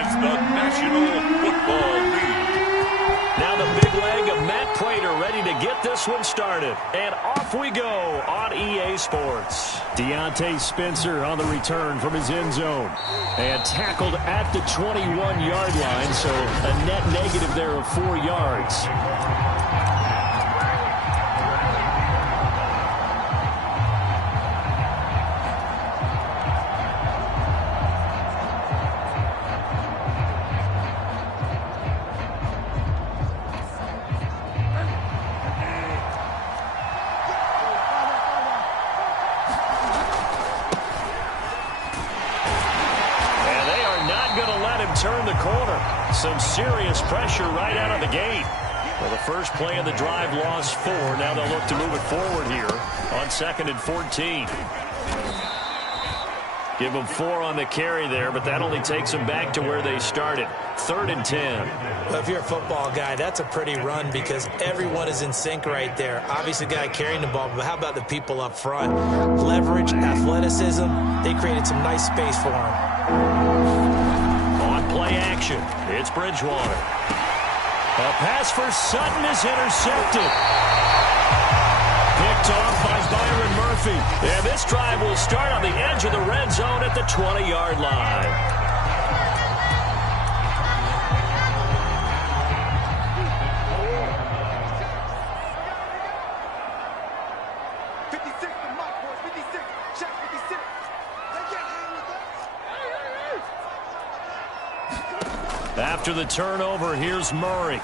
is the National Football League. Now the big leg of Matt Prater ready to get this one started. And off we go on EA Sports. Deontay Spencer on the return from his end zone. And tackled at the 21-yard line, so a net negative there of 4 yards. Turn the corner. Some serious pressure right out of the gate. Well, the first play of the drive lost 4. Now they'll look to move it forward here on 2nd and 14. Give them 4 on the carry there, but that only takes them back to where they started. 3rd and 10. Well, if you're a football guy, that's a pretty run because everyone is in sync right there. Obviously, the guy carrying the ball, but how about the people up front? Leverage, athleticism, they created some nice space for him. Play action. It's Bridgewater. A pass for Sutton is intercepted. Picked off by Byron Murphy. And this drive will start on the edge of the red zone at the 20-yard line. After the turnover, here's Murray.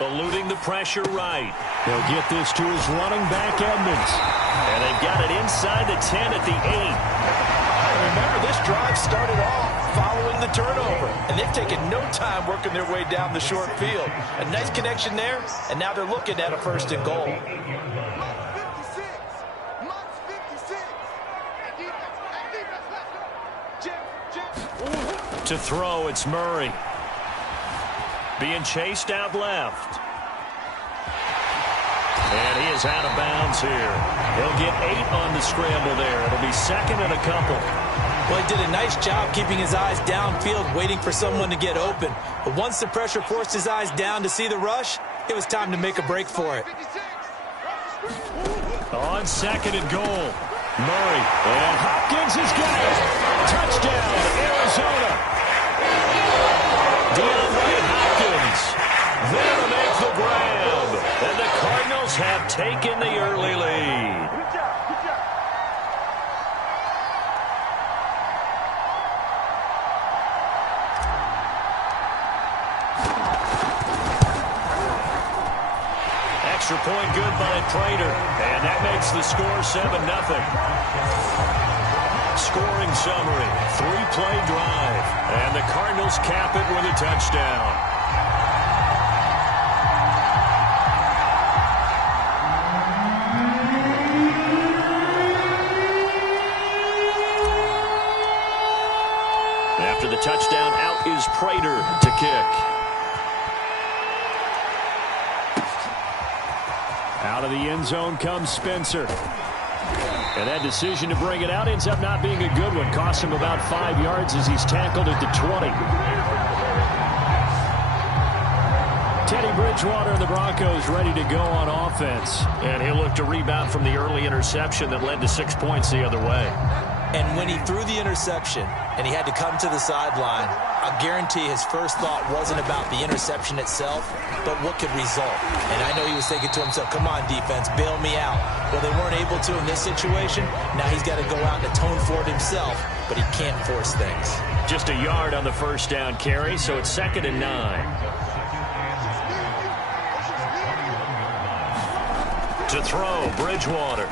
Eluding the pressure right. They'll get this to his running back, Edmonds. And they've got it inside the 10 at the 8. Remember, this drive started off following the turnover, and they've taken no time working their way down the short field. A nice connection there, and now they're looking at a 1st and goal. To throw, it's Murray. Being chased out left. And he is out of bounds here. He'll get 8 on the scramble there. It'll be 2nd and a couple. Well, he did a nice job keeping his eyes downfield, waiting for someone to get open. But once the pressure forced his eyes down to see the rush, it was time to make a break for it. On 2nd and goal. Murray. And Hopkins has got it. Touchdown, Arizona. DeAndre Hopkins there to make the grab. And the Cardinals have taken the early lead. Extra point good by Prater. And that makes the score 7-0. Scoring summary, 3-play drive, and the Cardinals cap it with a touchdown. After the touchdown, out is Prater to kick. Out of the end zone comes Spencer. And that decision to bring it out ends up not being a good one. Cost him about 5 yards as he's tackled at the 20. Teddy Bridgewater and the Broncos ready to go on offense. And he'll look to rebound from the early interception that led to 6 points the other way. And when he threw the interception and he had to come to the sideline, I guarantee his first thought wasn't about the interception itself, but what could result. And I know he was thinking to himself, come on, defense, bail me out. Well, they weren't able to in this situation. Now he's got to go out and atone for it himself, but he can't force things. Just a yard on the first down carry, so it's 2nd and 9. To throw, Bridgewater.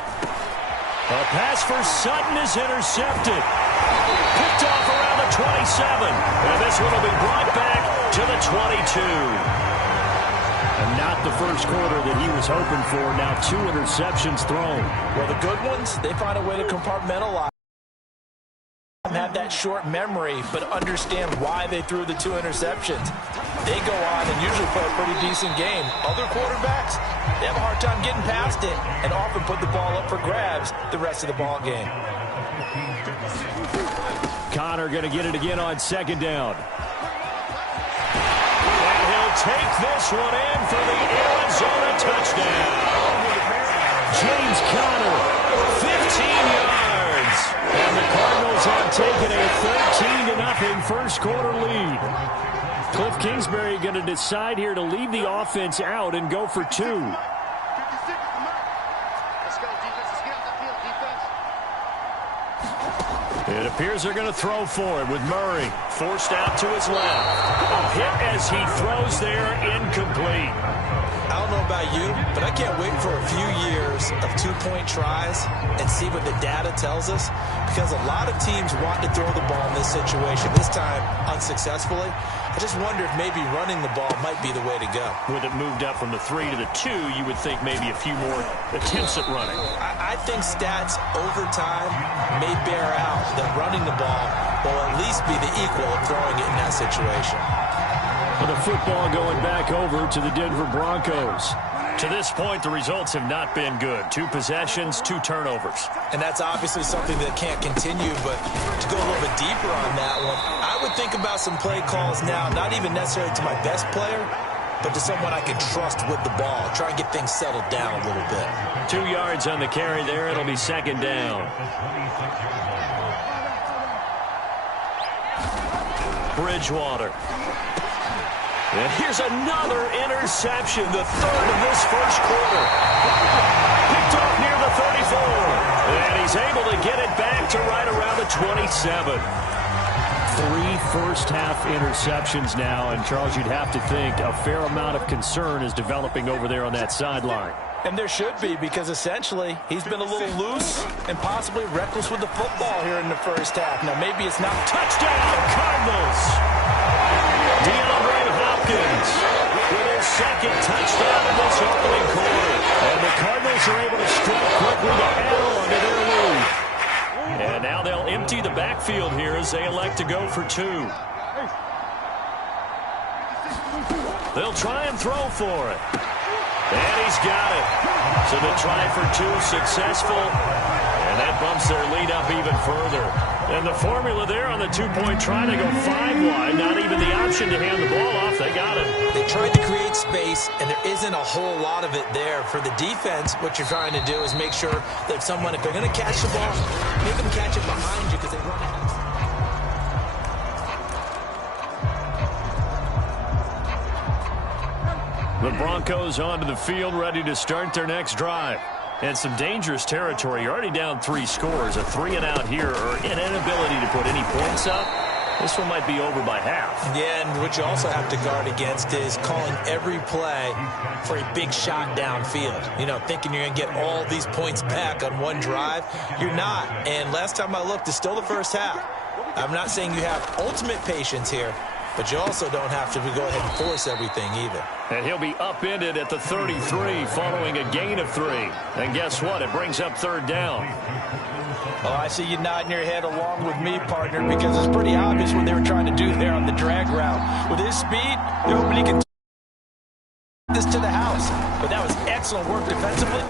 A pass for Sutton is intercepted. Picked off around the 27. And this one will be brought back to the 22. And not the first quarter that he was hoping for. Now 2 interceptions thrown. Well, the good ones, they find a way to compartmentalize. Have that short memory, but understand why they threw the 2 interceptions. They go on and usually play a pretty decent game. Other quarterbacks, they have a hard time getting past it and often put the ball up for grabs the rest of the ball game. Conner going to get it again on second down. And he'll take this one in for the Arizona touchdown. James Conner, 15 yards. And the Cardinals have taken a 13-0 first quarter lead. Cliff Kingsbury going to decide here to leave the offense out and go for two. It appears they're going to throw for it with Murray. Forced out to his left. A hit as he throws there, incomplete. I don't know about you, but I can't wait for a few years of two-point tries and see what the data tells us, because a lot of teams want to throw the ball in this situation, this time unsuccessfully. I just wonder if maybe running the ball might be the way to go. With it moved up from the 3 to the 2, you would think maybe a few more attempts at running. I think stats over time may bear out that running the ball will at least be the equal of throwing it in that situation. The football going back over to the Denver Broncos. To this point, the results have not been good. 2 possessions, 2 turnovers. And that's obviously something that can't continue, but to go a little bit deeper on that one, I would think about some play calls now, not even necessarily to my best player, but to someone I can trust with the ball. Try and get things settled down a little bit. 2 yards on the carry there. It'll be second down. Bridgewater. And here's another interception, the third of this first quarter. Picked off near the 34. And he's able to get it back to right around the 27. 3 first-half interceptions now, and Charles, you'd have to think a fair amount of concern is developing over there on that sideline. And there should be, because essentially he's been a little loose and possibly reckless with the football here in the first half. Now, maybe it's not. Touchdown, Cardinals! DeAndre Hopkins with his second touchdown in this opening quarter. And the Cardinals are able to strike quickly to add on to their lead. And now they'll empty the backfield here as they elect to go for 2. They'll try and throw for it. And he's got it. So the try for 2 successful. And that bumps their lead up even further. And the formula there on the 2-point try to go 5 wide. Not even the option to hand the ball off. They got it. They tried to create space, and there isn't a whole lot of it there. For the defense, what you're trying to do is make sure that someone, if they're going to catch the ball, make them catch it behind you because they run ahead. The Broncos onto the field, ready to start their next drive. And some dangerous territory. You're already down 3 scores. A 3-and-out here, or an inability to put any points up. This one might be over by half. Yeah, and what you also have to guard against is calling every play for a big shot downfield. You know, thinking you're going to get all these points back on one drive. You're not. And last time I looked, it's still the first half. I'm not saying you have ultimate patience here, but you also don't have to go ahead and force everything either. And he'll be upended at the 33 following a gain of 3. And guess what? It brings up third down. Oh, I see you nodding your head along with me, partner, because it's pretty obvious what they were trying to do there on the drag route. With his speed, they're hoping he can take this to the house. But that was excellent work defensively.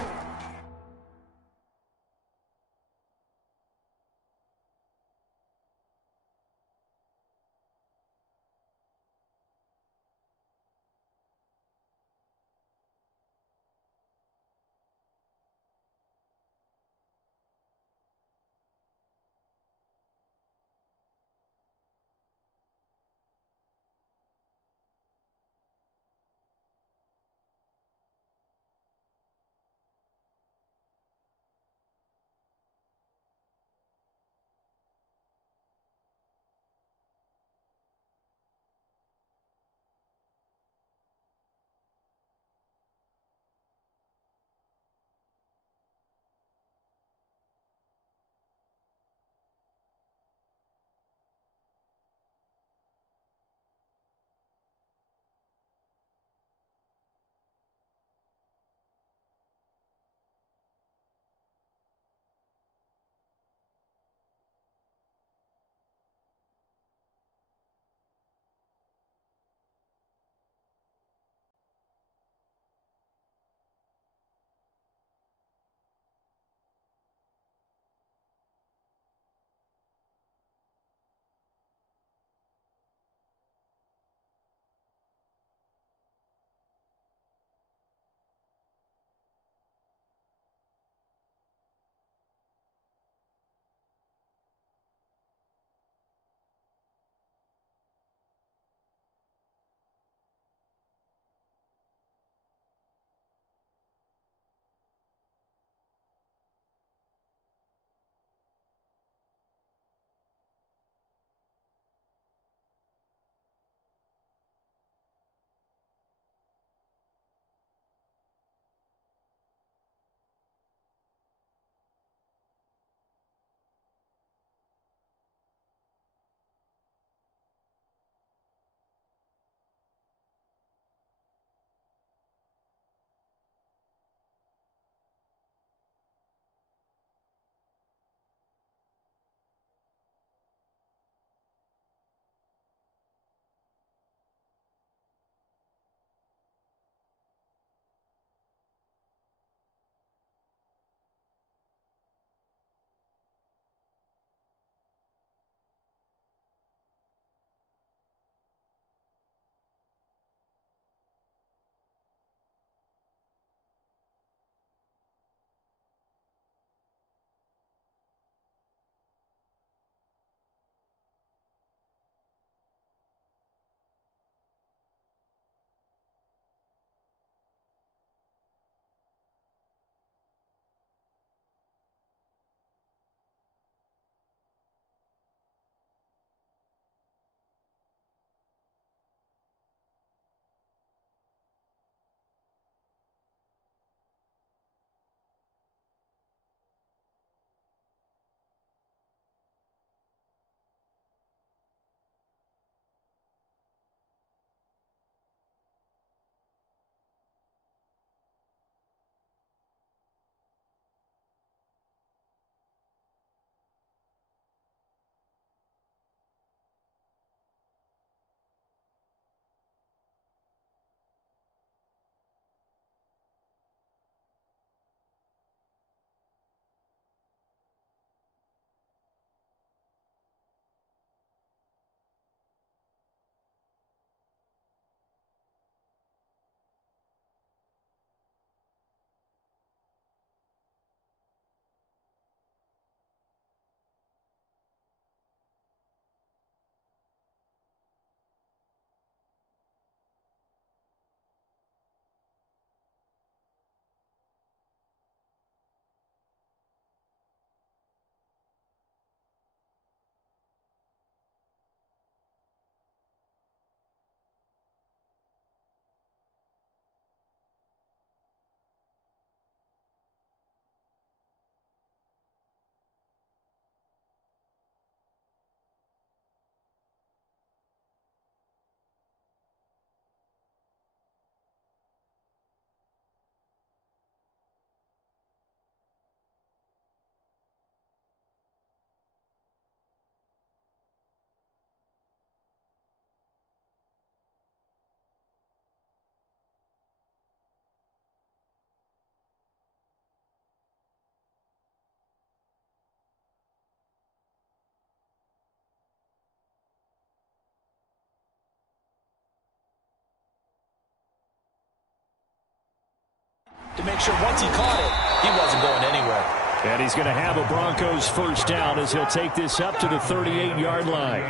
to make sure once he caught it, he wasn't going anywhere. And he's going to have a Broncos first down as he'll take this up to the 38-yard line.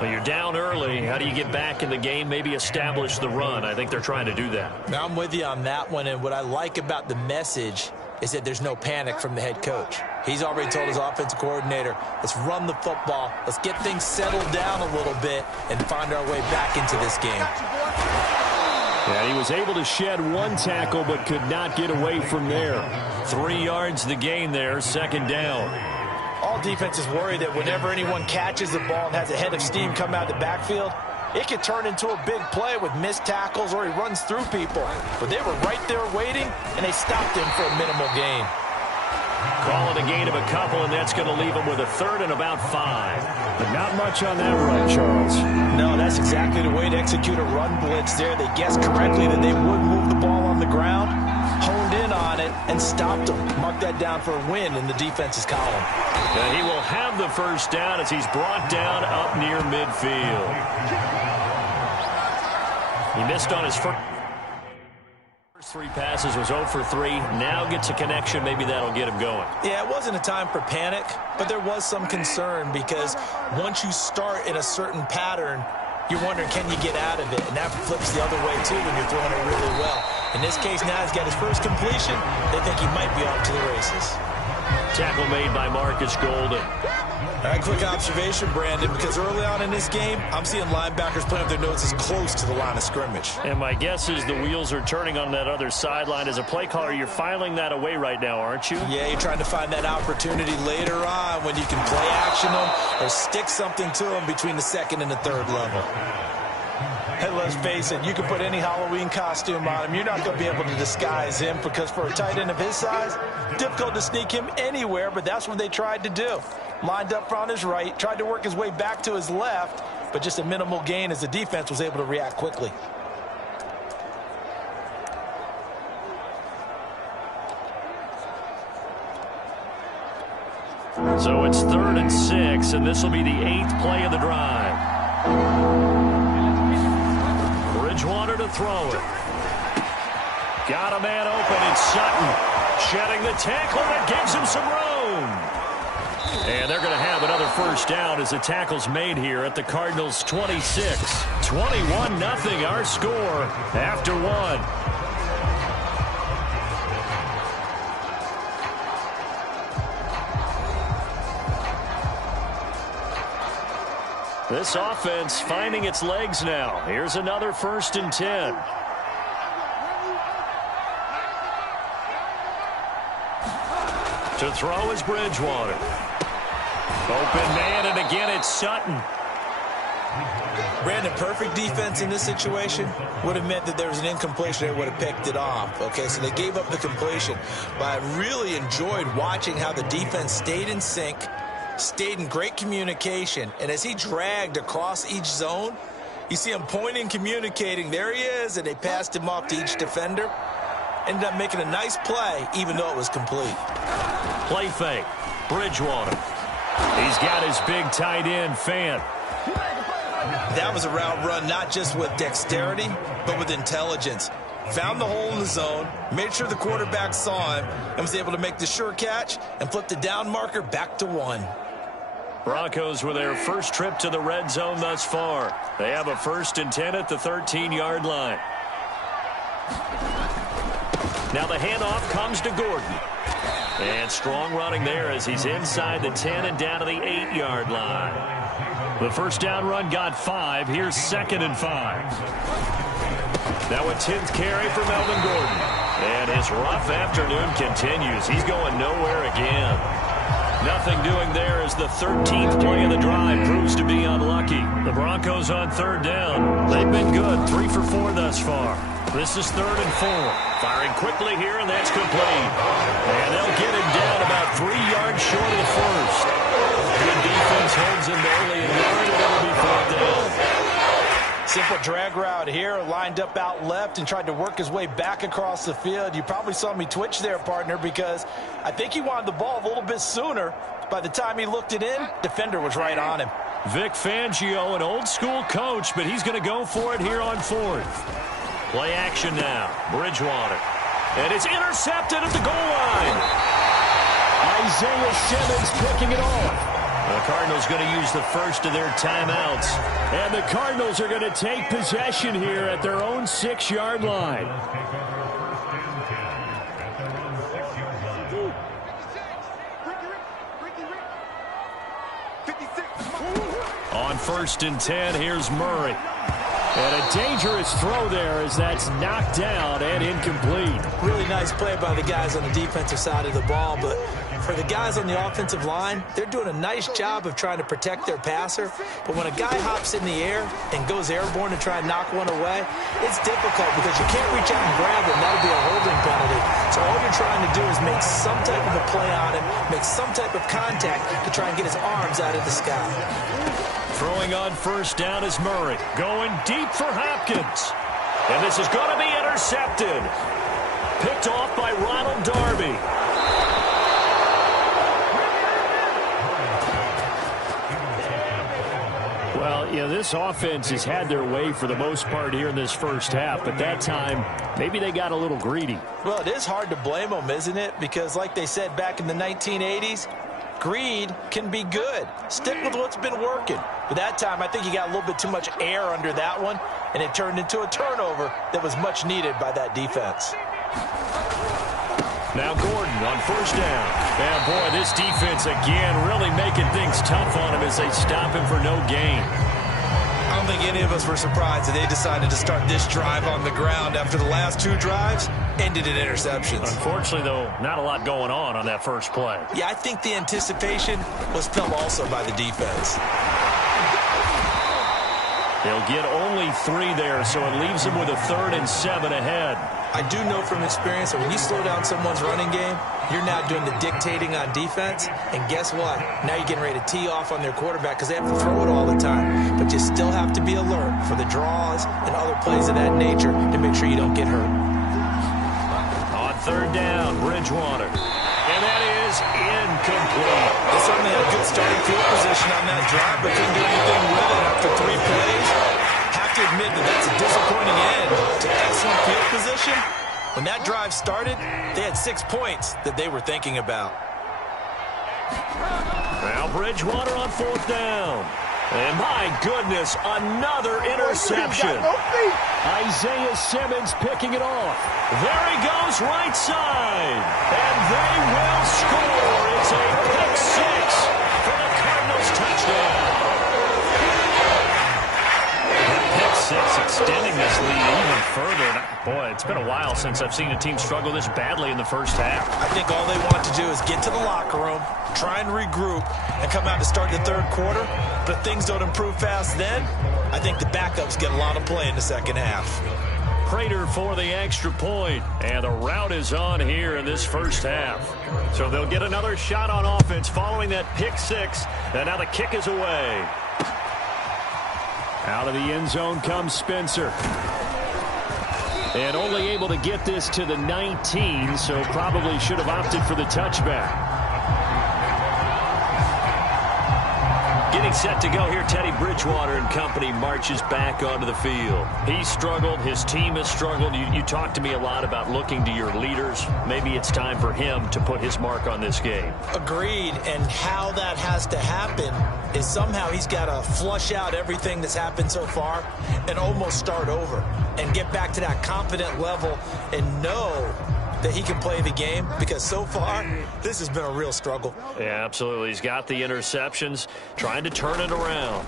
Well, you're down early. How do you get back in the game, maybe establish the run? I think they're trying to do that. Now, I'm with you on that one, and what I like about the message is that there's no panic from the head coach. He's already told his offensive coordinator, let's run the football, let's get things settled down a little bit and find our way back into this game. Yeah, he was able to shed one tackle but could not get away from there. 3 yards the gain there, second down. All defenses worry that whenever anyone catches the ball and has a head of steam come out of the backfield, it could turn into a big play with missed tackles or he runs through people. But they were right there waiting, and they stopped him for a minimal gain. Call it a gain of a couple, and that's going to leave him with a third and about 5. But not much on that run, Charles. No, that's exactly the way to execute a run blitz there. They guessed correctly that they would move the ball on the ground, honed in on it, and stopped him. Mark that down for a win in the defense's column. And he will have the first down as he's brought down up near midfield. He missed on his first 3 passes, was 0 for 3. Now gets a connection. Maybe that'll get him going. Yeah, it wasn't a time for panic, but there was some concern because once you start in a certain pattern, you're wondering, can you get out of it? And that flips the other way, too, when you're throwing it really well. In this case, now he's got his first completion. They think he might be off to the races. Tackle made by Marcus Golden. All right, quick observation, Brandon, because early on in this game, I'm seeing linebackers playing with their noses close to the line of scrimmage. And my guess is the wheels are turning on that other sideline. As a play caller, you're filing that away right now, aren't you? Yeah, you're trying to find that opportunity later on when you can play action them or stick something to them between the second and the third level. Hey, let's face it, you can put any Halloween costume on him. You're not going to be able to disguise him because for a tight end of his size, difficult to sneak him anywhere, but that's what they tried to do. Lined up on his right, tried to work his way back to his left, but just a minimal gain as the defense was able to react quickly. So it's 3rd and 6, and this will be the 8th play of the drive. Bridgewater to throw it. Got a man open. It's Sutton. Shedding the tackle that gives him some room. And they're going to have another first down as the tackle's made here at the Cardinals' 26. 21-0 our score after 1. This offense finding its legs now. Here's another 1st and 10. To throw is Bridgewater. Open man, and again it's Sutton. Brandon, perfect defense in this situation would have meant that there was an incompletion. They would have picked it off. Okay, so they gave up the completion. But I really enjoyed watching how the defense stayed in sync, stayed in great communication, and as he dragged across each zone, you see him pointing, communicating. There he is, and they passed him off to each defender. Ended up making a nice play, even though it was complete. Play fake. Bridgewater. He's got his big tight end, Fant. That was a route run not just with dexterity, but with intelligence. Found the hole in the zone, made sure the quarterback saw him, and was able to make the sure catch and flip the down marker back to 1. Broncos with their first trip to the red zone thus far. They have a 1st and 10 at the 13-yard line. Now the handoff comes to Gordon. And strong running there as he's inside the 10 and down to the 8-yard line. The first down run got 5. Here's 2nd and 5. Now a 10th carry for Melvin Gordon. And his rough afternoon continues. He's going nowhere again. Nothing doing there as the 13th play of the drive proves to be unlucky. The Broncos on 3rd down. They've been good. 3 for 4 thus far. This is 3rd and 4. Firing quickly here, and that's complete. And they'll get him down about 3 yards short of the first. Good defense holds him barely in yard, and it'll be 4th down. Simple drag route here, lined up out left and tried to work his way back across the field. You probably saw me twitch there, partner, because I think he wanted the ball a little bit sooner. By the time he looked it in, defender was right on him. Vic Fangio, an old-school coach, but he's going to go for it here on 4th. Play action now. Bridgewater. And it's intercepted at the goal line. Isaiah Simmons picking it off. The Cardinals going to use the first of their timeouts. And the Cardinals are going to take possession here at their own 6-yard line. On 1st and 10, here's Murray. And a dangerous throw there as that's knocked down and incomplete. Really nice play by the guys on the defensive side of the ball, but for the guys on the offensive line, they're doing a nice job of trying to protect their passer. But when a guy hops in the air and goes airborne to try and knock one away, it's difficult because you can't reach out and grab him. That'll be a holding penalty. So all you're trying to do is make some type of a play on him, make some type of contact to try and get his arms out of the sky. Throwing on 1st down is Murray. Going deep for Hopkins. And this is going to be intercepted. Picked off by Ronald Darby. Well, you know, this offense has had their way for the most part here in this first half, but that time, maybe they got a little greedy. Well, it is hard to blame them, isn't it? Because like they said back in the 1980s, greed can be good. Stick with what's been working. But that time, I think he got a little bit too much air under that one, and it turned into a turnover that was much needed by that defense. Now Gordon on 1st down. And boy, this defense again really making things tough on him as they stop him for no gain. I don't think any of us were surprised that they decided to start this drive on the ground after the last 2 drives ended in interceptions. Unfortunately, though, not a lot going on that first play. Yeah, I think the anticipation was felt also by the defense. They'll get only 3 there, so it leaves them with a 3rd and 7 ahead. I do know from experience that when you slow down someone's running game, you're now doing the dictating on defense. And guess what? Now you're getting ready to tee off on their quarterback because they have to throw it all the time. But you still have to be alert for the draws and other plays of that nature to make sure you don't get hurt. On 3rd down, Bridgewater. And that is incomplete. They certainly had a good starting field position on that drive, but couldn't do anything with it after 3 plays. Have to admit that that's a disappointing end to excellent field position. When that drive started, they had 6 points that they were thinking about. Now Bridgewater on 4th down. And my goodness, another interception. Isaiah Simmons picking it off. There he goes, right side. And they will score. It's a pick 6 for the Cardinals touchdown. Pick 6 extending this lead even further. Boy, it's been a while since I've seen a team struggle this badly in the first half. I think all they want to do is get to the locker room, try and regroup, and come out to start the 3rd quarter. But if things don't improve fast then, I think the backups get a lot of play in the 2nd half. Prater for the extra point, and the route is on here in this first half. So they'll get another shot on offense following that pick 6, and now the kick is away. Out of the end zone comes Spencer. And only able to get this to the 19, so probably should have opted for the touchback. Getting set to go here, Teddy Bridgewater and company marches back onto the field. He struggled. His team has struggled. You talked to me a lot about looking to your leaders. Maybe it's time for him to put his mark on this game. Agreed. And how that has to happen is somehow he's got to flush out everything that's happened so far and almost start over and get back to that confident level and know that he can play the game, because so far this has been a real struggle. Yeah, absolutely. He's got the interceptions, trying to turn it around.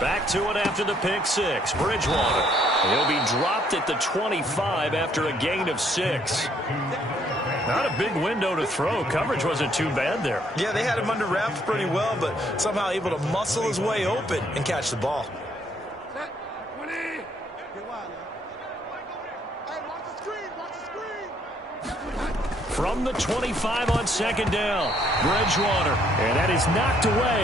Back to it after the pick 6. Bridgewater. He'll be dropped at the 25 after a gain of 6. Not a big window to throw. Coverage wasn't too bad there. Yeah, they had him under wraps pretty well, but somehow able to muscle his way open and catch the ball. From the 25 on 2nd down, Bridgewater. And that is knocked away.